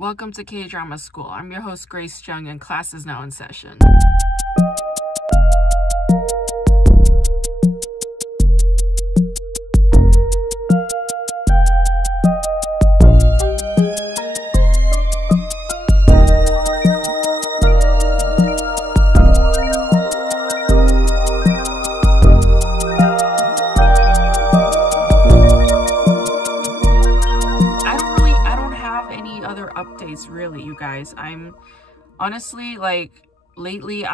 Welcome to K-Drama School. I'm your host, Grace Jung, and class is now in session. Updates really, you guys. I'm honestly lately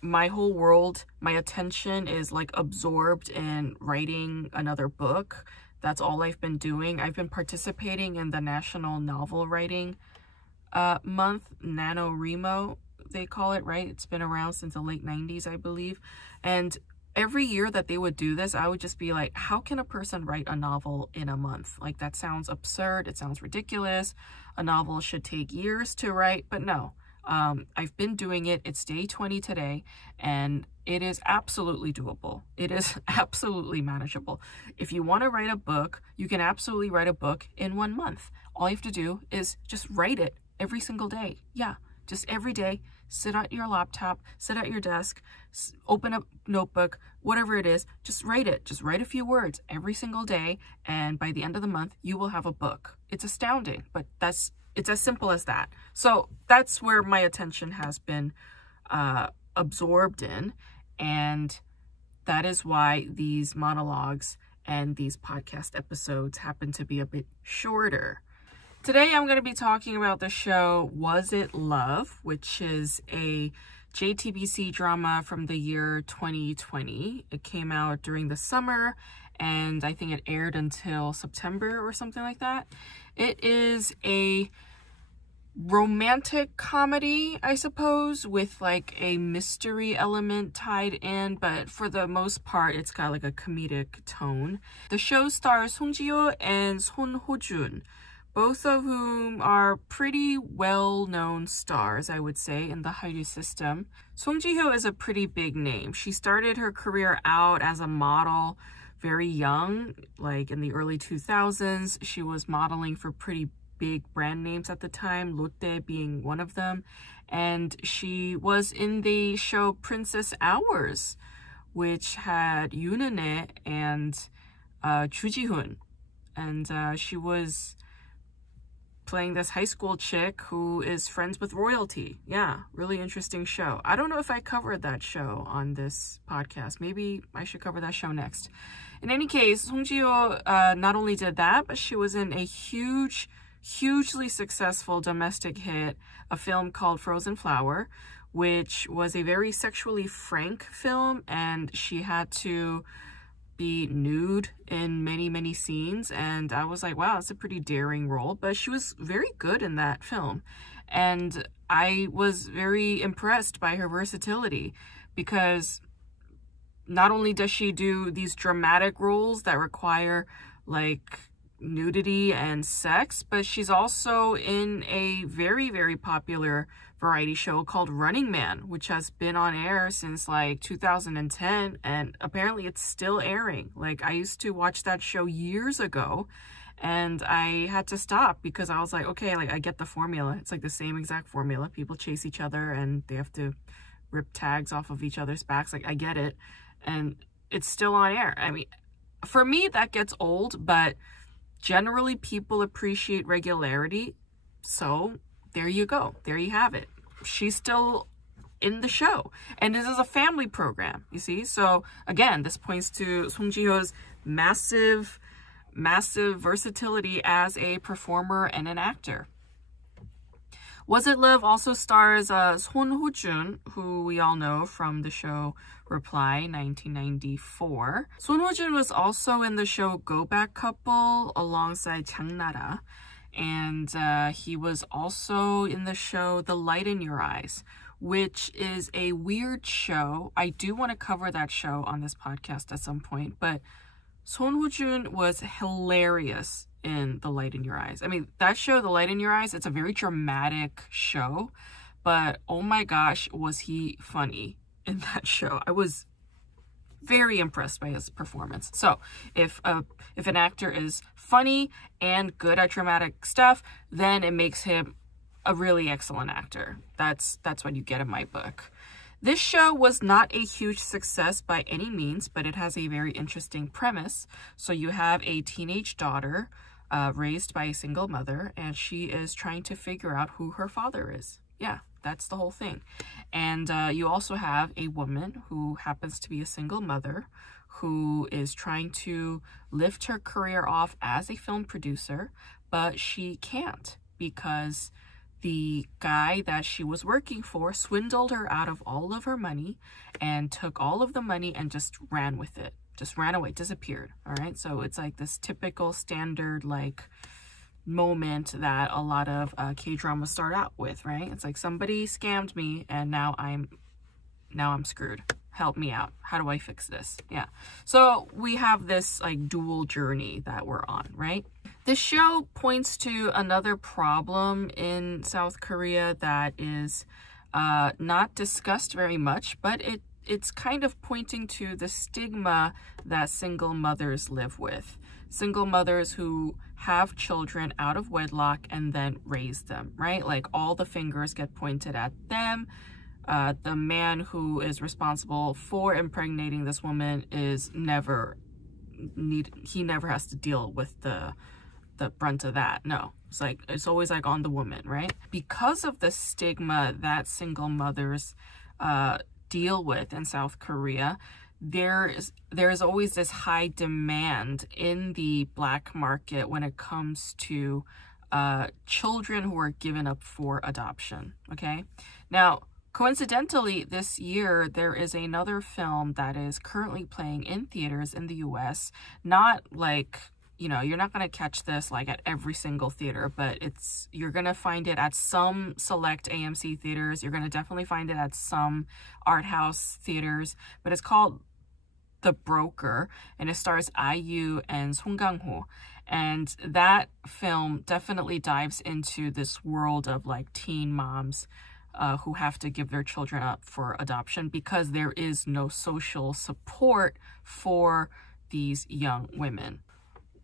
my whole world, my attention is absorbed in writing another book. That's all I've been doing. I've been participating in the National Novel Writing Month, NaNoWriMo they call it, right? It's been around since the late 90s, I believe. And every year that they would do this, I would just be like, how can a person write a novel in a month? That sounds absurd. It sounds ridiculous. A novel should take years to write, but no. I've been doing it. It's day 20 today, and it is absolutely doable. It is absolutely manageable. If you want to write a book, you can absolutely write a book in 1 month. All you have to do is just write it every single day. Yeah, just every day. Sit at your laptop, sit at your desk, open a notebook, whatever it is, just write it. Just write a few words every single day, and by the end of the month, you will have a book. It's astounding, but it's as simple as that. So that's where my attention has been absorbed in, and that is why these monologues and these podcast episodes happen to be a bit shorter. Today, I'm going to be talking about the show Was It Love, which is a JTBC drama from the year 2020. It came out during the summer, and I think it aired until September or something like that. It is a romantic comedy, I suppose, with a mystery element tied in, but for the most part, it's got a comedic tone. The show stars Song Ji-hyo and Son Ho-jun, both of whom are pretty well-known stars, I would say, in the Hallyu system. Song Ji-hyo is a pretty big name. She started her career out as a model very young, in the early 2000s. She was modeling for pretty big brand names at the time, Lotte being one of them. And she was in the show Princess Hours, which had Yoon Eun-hae and Ju Ji-hoon. And she was playing this high school chick who is friends with royalty. Yeah, really interesting show. I don't know if I covered that show on this podcast. Maybe I should cover that show next. In any case, Song Ji-hyo not only did that, but she was in a hugely successful domestic hit, a film called Frozen Flower, which was a very sexually frank film, and she had to be nude in many scenes, and I was like, wow, it's a pretty daring role, but she was very good in that film, and I was very impressed by her versatility, because not only does she do these dramatic roles that require nudity and sex, but she's also in a very popular variety show called Running Man, which has been on air since 2010, and apparently it's still airing. I used to watch that show years ago, and I had to stop because I was like, okay, I get the formula. It's the same exact formula. People chase each other and they have to rip tags off of each other's backs. I get it, and it's still on air. I mean, for me, that gets old, but generally people appreciate regularity, so there you go. There you have it. She's still in the show. And this is a family program, you see? So again, this points to Song Ji-hyo's massive versatility as a performer and an actor. Was It Love also stars Son Ho-jun, who we all know from the show Reply 1994. Son Ho-jun was also in the show Go Back Couple alongside Jang Na-ra. And he was also in the show The Light in Your Eyes, which is a weird show. I do want to cover that show on this podcast at some point, but Son Ho-jun was hilarious in The Light in Your Eyes. I mean, that show, The Light in Your Eyes, it's a very dramatic show, but oh my gosh, was he funny in that show. I was very impressed by his performance. So if an actor is funny and good at dramatic stuff, then it makes him a really excellent actor. That's what you get in my book. This show was not a huge success by any means, but it has a very interesting premise. So you have a teenage daughter raised by a single mother, and she is trying to figure out who her father is. Yeah, that's the whole thing. And you also have a woman who happens to be a single mother who is trying to lift her career off as a film producer, but she can't because the guy that she was working for swindled her out of all of her money and took all of the money and just ran with it. Just ran away, disappeared. All right. So it's like this typical standard like moment that a lot of K-dramas start out with, right? It's like somebody scammed me and now I'm screwed. Help me out. How do I fix this? Yeah. So we have this like dual journey that we're on, right? This show points to another problem in South Korea that is not discussed very much, but it's kind of pointing to the stigma that single mothers live with. Single mothers who have children out of wedlock and then raise them, right? Like all the fingers get pointed at them. The man who is responsible for impregnating this woman is never has to deal with the brunt of that. No, it's always like on the woman, right? Because of the stigma that single mothers deal with in South Korea, there's always this high demand in the black market when it comes to children who are given up for adoption. Okay, now coincidentally, this year there is another film that is currently playing in theaters in the US. Not like, you know, you're not going to catch this like at every single theater, but you're going to find it at some select AMC theaters. You're going to definitely find it at some art house theaters, but it's called The Broker, and it stars IU and Song Kang-ho. And that film definitely dives into this world of like teen moms who have to give their children up for adoption because there is no social support for these young women.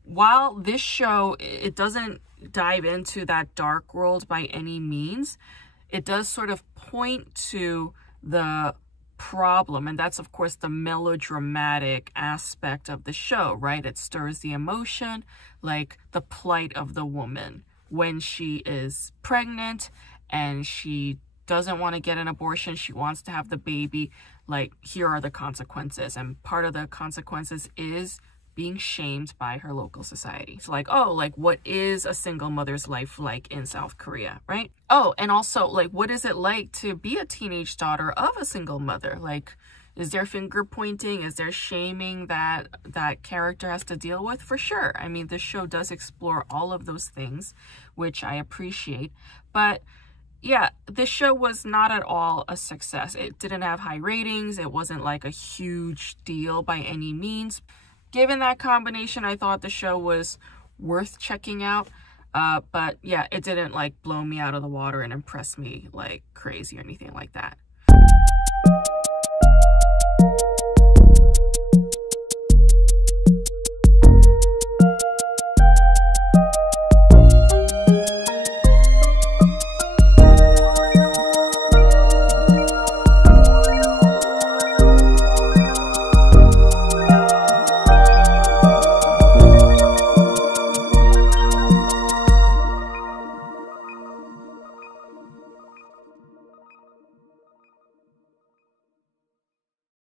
While this show, it doesn't dive into that dark world by any means, it does sort of point to the problem, and that's of course the melodramatic aspect of the show, right? It stirs the emotion, like the plight of the woman when she is pregnant and she doesn't want to get an abortion, she wants to have the baby. Like, here are the consequences, and part of the consequences is being shamed by her local society. It's like, oh, like what is a single mother's life like in South Korea, right? Oh, and also like, what is it like to be a teenage daughter of a single mother? Like, is there finger pointing? Is there shaming that that character has to deal with? For sure. I mean, this show does explore all of those things, which I appreciate. But yeah, this show was not at all a success. It didn't have high ratings. It wasn't like a huge deal by any means. Given that combination, I thought the show was worth checking out. But yeah, it didn't like blow me out of the water and impress me like crazy or anything like that.